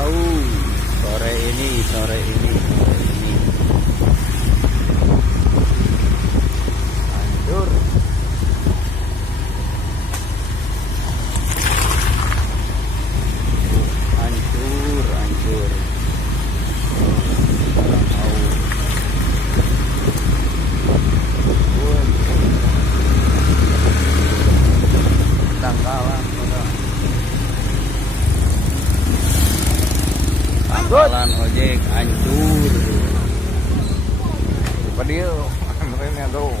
hawu. Sore ini. Hancur. Hancur. Karang hawu. Tangkalan. Tangkalan ojek hancur. Padahal ini tuh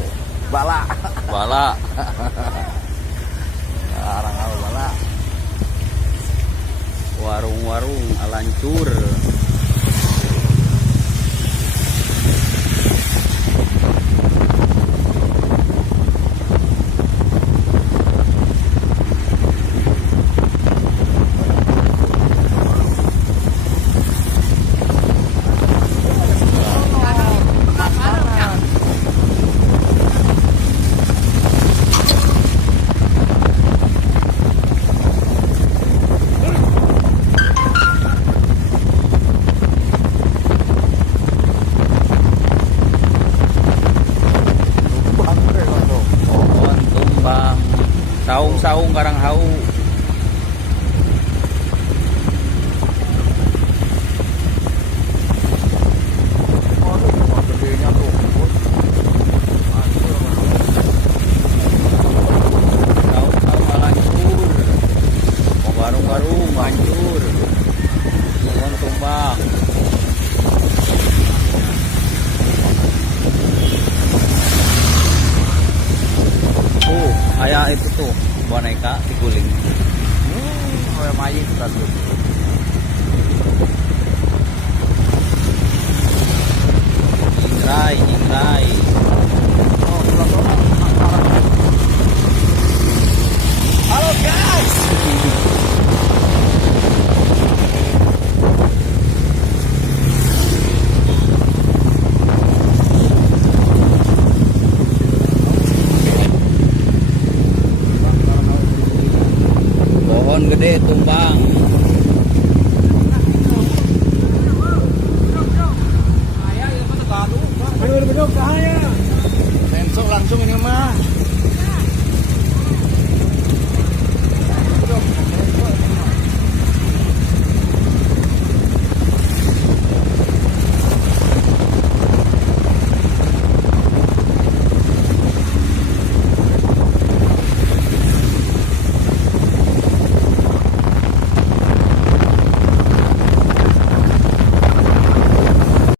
bala. Karang hawu bala. Warung-warung hancur. Pohon tumbang, saung karang hawu. Saung hancur, warung-warung hancur, pohon tumbang. Ayah itu tuh boneka diguling. Oleh mayit satu. Nyingrai. Halo guys. Pohon gede tumbang.